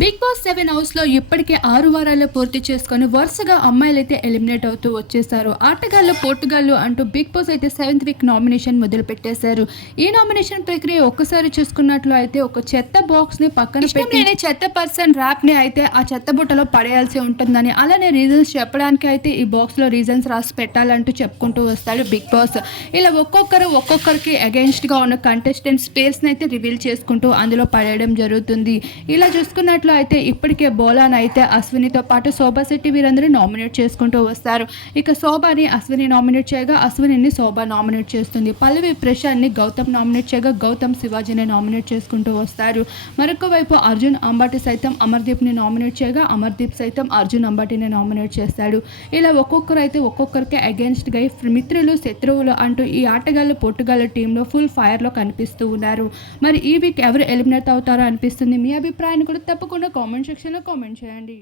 Big boss seven హౌస్లో ఇప్పటికే ఆరు వారాలు పూర్తి చేసుకొని వరుసగా అమ్మాయిలు అయితే ఎలిమినేట్ అవుతూ వచ్చేసారు. ఆటగాళ్ళు పోటుగాళ్ళు అంటూ బిగ్ బాస్ అయితే సెవెంత్ వీక్ నామినేషన్ మొదలు పెట్టేశారు ఈ నామినేషన్ ప్రక్రియ ఒక్కసారి చూసుకున్నట్లు అయితే ఒక చెత్త బాక్స్ని పక్కన పెట్టి చెత్త పర్సన్ ర్యాప్ని అయితే ఆ చెత్త బుట్టలో పడేయాల్సి ఉంటుందని అలానే రీజన్స్ చెప్పడానికి అయితే ఈ బాక్స్లో రీజన్స్ రాసి పెట్టాలంటూ చెప్పుకుంటూ వస్తాడు బిగ్ బాస్. ఇలా ఒక్కొక్కరు ఒక్కొక్కరికి అగేన్స్ట్గా ఉన్న కంటెస్టెంట్స్ పేర్స్ అయితే రివీల్ చేసుకుంటూ అందులో పడేయడం జరుగుతుంది. ఇలా చూసుకున్నట్లు అయితే ఇప్పటికే బోలాన్ అయితే అశ్వినితో పాటు శోభా శెట్టి వీరందరూ నామినేట్ చేసుకుంటూ వస్తారు. ఇక శోభాని అశ్విని నామినేట్ చేయగా అశ్వినిని శోభ నామినేట్ చేస్తుంది. పల్లవి ప్రశాంత్ని గౌతమ్ నామినేట్ చేయగా గౌతమ్ శివాజీని నామినేట్ చేసుకుంటూ వస్తారు. మరొక వైపు అర్జున్ అంబాటి సైతం అమర్దీప్ని నామినేట్ చేయగా అమర్దీప్ సైతం అర్జున్ అంబాటిని నామినేట్ చేస్తాడు. ఇలా ఒక్కొక్కరు అయితే ఒక్కొక్కరికి అగేన్స్ట్గా మిత్రులు శత్రువులు అంటూ ఈ ఆటగాళ్ళు పోటుగాళ్ళ టీంలో ఫుల్ ఫైర్లో కనిపిస్తూ ఉన్నారు. మరి ఈ వీక్ ఎవరు ఎలిమినేట్ అవుతారో అనిపిస్తుంది. మీ అభిప్రాయాన్ని కూడా తప్పకుండా కామెంట్ సెక్షన్లో కామెంట్ చేయండి.